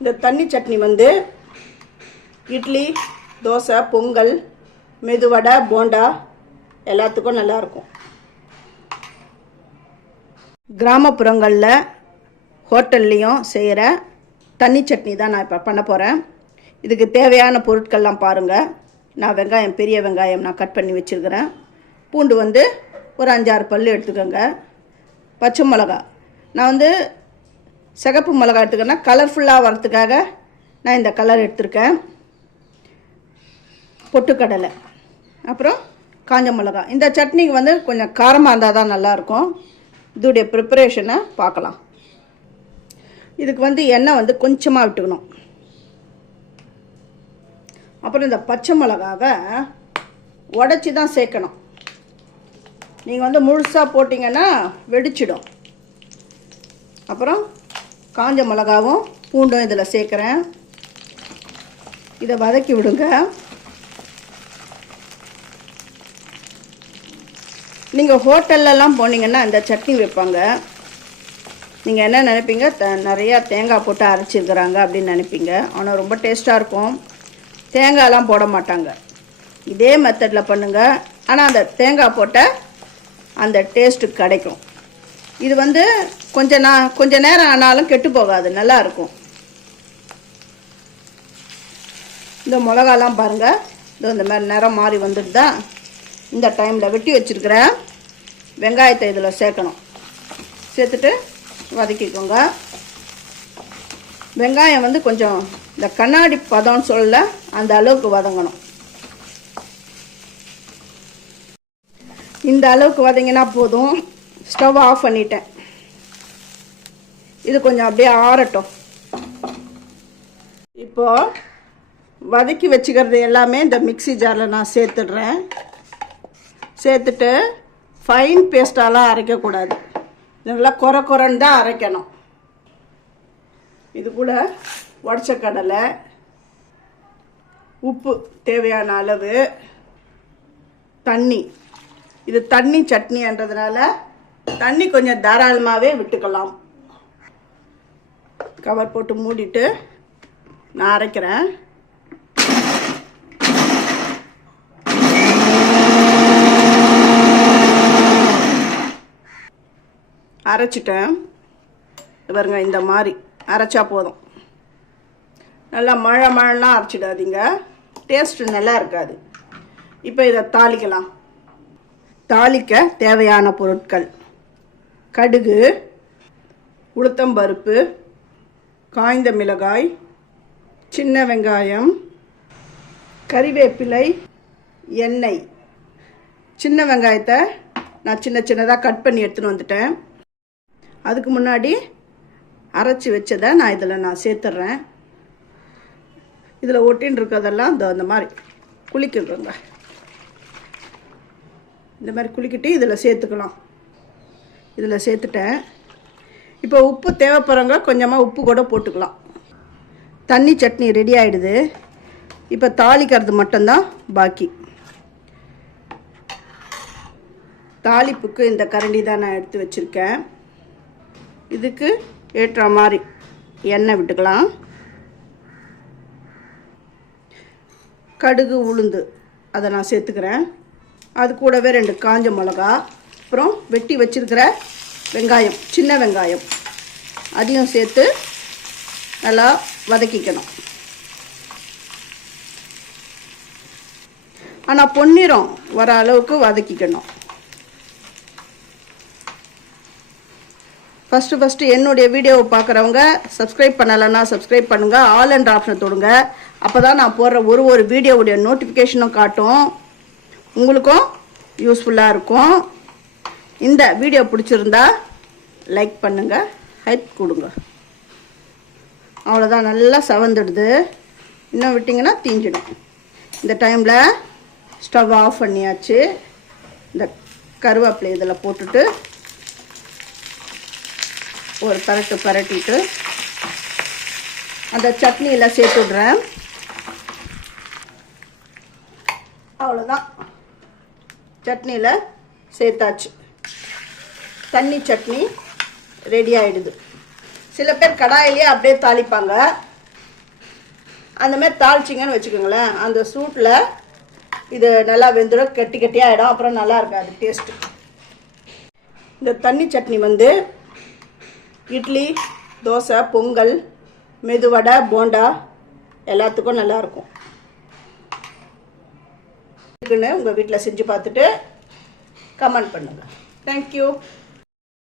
இந்த தண்ணி சட்னி வந்து இட்லி, தோசை, பொங்கல், மெதுவடை, போண்டா எல்லாத்துக்கும் நல்லாயிருக்கும். கிராமப்புறங்களில் ஹோட்டல்லையும் செய்கிற தண்ணி சட்னி தான் நான் இப்போ பண்ண போகிறேன். இதுக்கு தேவையான பொருட்கள்லாம் பாருங்கள். நான் வெங்காயம், பெரிய வெங்காயம் நான் கட் பண்ணி வச்சுருக்கிறேன். பூண்டு வந்து ஒரு 5-6 பல் எடுத்துக்கோங்க. பச்சை மிளகா நான் வந்து சிகப்பு மிளகா எடுத்துக்கேன்னா கலர்ஃபுல்லாக வரத்துக்காக நான் இந்த கலர் எடுத்திருக்கேன். பொட்டுக்கடலை, அப்புறம் காஞ்ச மிளகா. இந்த சட்னிக்கு வந்து கொஞ்சம் காரமாக இருந்தால் தான் நல்லாயிருக்கும். இதோடைய ப்ரிப்பரேஷனை பார்க்கலாம். இதுக்கு வந்து எண்ணெய் வந்து கொஞ்சமாக விட்டுக்கணும். அப்புறம் இந்த பச்சை மிளகாவை உடச்சி தான் சேர்க்கணும். நீங்கள் வந்து முழுசாக போட்டிங்கன்னா வெடிச்சிடும். அப்புறம் காஞ்ச மிளகாவும் பூண்டும் இதில் சேர்க்குறேன். இதை வதக்கி விடுங்க. நீங்கள் ஹோட்டல்லலாம் போனீங்கன்னா இந்த சட்னி வைப்பாங்க. நீங்கள் என்ன நினைப்பீங்க, நிறையா தேங்காய் போட்டு அரைச்சிருக்கிறாங்க அப்படின்னு நினைப்பீங்க. ஆனால் ரொம்ப டேஸ்ட்டாக இருக்கும். தேங்காயெலாம் போட மாட்டாங்க. இதே மெத்தடில் பண்ணுங்கள். ஆனால் அந்த தேங்காய் போட்ட அந்த டேஸ்ட்டு கிடைக்கும். இது வந்து கொஞ்ச நேரம் ஆனாலும் கெட்டு போகாது, நல்லா இருக்கும். இந்த மிளகாலாம் பாருங்கள், இந்த மாதிரி நிறம் மாறி வந்துடுதா. இந்த டைமில் வெட்டி வச்சுருக்கிற வெங்காயத்தை இதில் சேர்க்கணும். சேர்த்துட்டு வதக்கிக்கோங்க. வெங்காயம் வந்து கொஞ்சம் இந்த கண்ணாடி பதம்னு சொல்ல அந்த அளவுக்கு வதங்கணும். இந்த அளவுக்கு வதங்கினா போதும். ஸ்டவ் ஆஃப் பண்ணிட்டேன். இது கொஞ்சம் அப்படியே ஆறட்டும். இப்போது வதக்கி வச்சுக்கிறது எல்லாமே இந்த மிக்ஸி ஜாரில் நான் சேர்த்துடுறேன். சேர்த்துட்டு ஃபைன் பேஸ்ட்டாலாம் அரைக்கக்கூடாது, நல்லா குறைன்னு தான் அரைக்கணும். இது கூட உடச்ச கடலை, உப்பு தேவையான அளவு, தண்ணி. இது தண்ணி சட்னின்றதுனால தண்ணி கொஞ்சம் தாராளமாகவே விட்டுக்கலாம். கவர் போட்டு மூடிட்டு நான் அரைக்கிறேன். அரைச்சிட்டேன் பாருங்க. இந்த மாதிரி அரைச்சா போதும். நல்லா மழைலாம் அரைச்சிடாதீங்க, டேஸ்ட்டு நல்லா இருக்காது. இப்போ இதை தாளிக்கலாம். தாளிக்க தேவையான பொருட்கள்: கடுகு, உளுத்தம்பருப்பு, காய்ந்த மிளகாய், சின்ன வெங்காயம், கறிவேப்பிலை, எண்ணெய். சின்ன வெங்காயத்தை நான் சின்னதாக கட் பண்ணி எடுத்துன்னு வந்துட்டேன். அதுக்கு முன்னாடி அரைச்சி வச்சதை நான் இதில் சேர்த்துட்றேன். இதில் ஒட்டின்னு இருக்கிறதெல்லாம் இந்த மாதிரி குளிக்கிடுறோங்க. இந்த மாதிரி குளிக்கிட்டு இதில் சேர்த்துக்கலாம். இதில் சேர்த்துட்டேன். இப்போ உப்பு தேவைப்படுறவங்க கொஞ்சமாக உப்பு கூட போட்டுக்கலாம். தண்ணி சட்னி ரெடி ஆகிடுது. இப்போ தாளிக்கிறது மட்டும்தான் பாக்கி. தாளிப்புக்கு இந்த கரண்டி தான் நான் எடுத்து வச்சுருக்கேன். இதுக்கு ஏற்ற மாதிரி எண்ணெய் விட்டுக்கலாம். கடுகு, உளுந்து அதை நான் சேர்த்துக்கிறேன். அது கூடவே 2 காஞ்ச மிளகா, அப்புறம் வெட்டி வச்சுருக்கிற வெங்காயம், சின்ன வெங்காயம், அதையும் சேர்த்து நல்லா வதக்கிக்கணும். ஆனால் பொன்னிறம் வர அளவுக்கு வதக்கிக்கணும். ஃபஸ்ட்டு என்னுடைய வீடியோவை பார்க்குறவங்க சப்ஸ்கிரைப் பண்ணலைன்னா சப்ஸ்கிரைப் பண்ணுங்கள். ஆல் என்ற ஆப்ஷனை தொடுங்க. அப்போ தான் நான் போடுற ஒரு வீடியோவுடைய நோட்டிஃபிகேஷனும் காட்டும். உங்களுக்கும் யூஸ்ஃபுல்லாக இருக்கும். இந்த வீடியோ பிடிச்சிருந்தா லைக் பண்ணுங்கள், ஹைப் கொடுங்க. அவ்வளோதான், நல்லா செவந்துடுது. இன்னும் விட்டிங்கன்னா தீஞ்சிடும். இந்த டைமில் ஸ்டவ் ஆஃப் பண்ணியாச்சு. இந்த கருவேப்பிலை இதில் போட்டுட்டு ஒரு பரட்டிட்டு அந்த சட்னியில் சேர்த்து விட்றேன். அவ்வளோதான், சட்னியில் சேர்த்தாச்சு. தண்ணி சட்னி ரெடி ஆகிடுது. சில பேர் கடாயிலே அப்படியே தாளிப்பாங்க. அந்த மாதிரி தாளிச்சிங்கன்னு வச்சுக்கோங்களேன், அந்த சூட்டில் இது நல்லா வெந்துடும், கட்டி கட்டியாக ஆகிடும், அப்புறம் நல்லா இருக்காது டேஸ்ட்டு. இந்த தண்ணி சட்னி வந்து இட்லி, தோசை, பொங்கல், மெதுவடை, போண்டா எல்லாத்துக்கும் நல்லாயிருக்கும். இருக்குன்னு உங்கள் வீட்டில் செஞ்சு பார்த்துட்டு கமெண்ட் பண்ணுங்கள். தேங்க்யூ.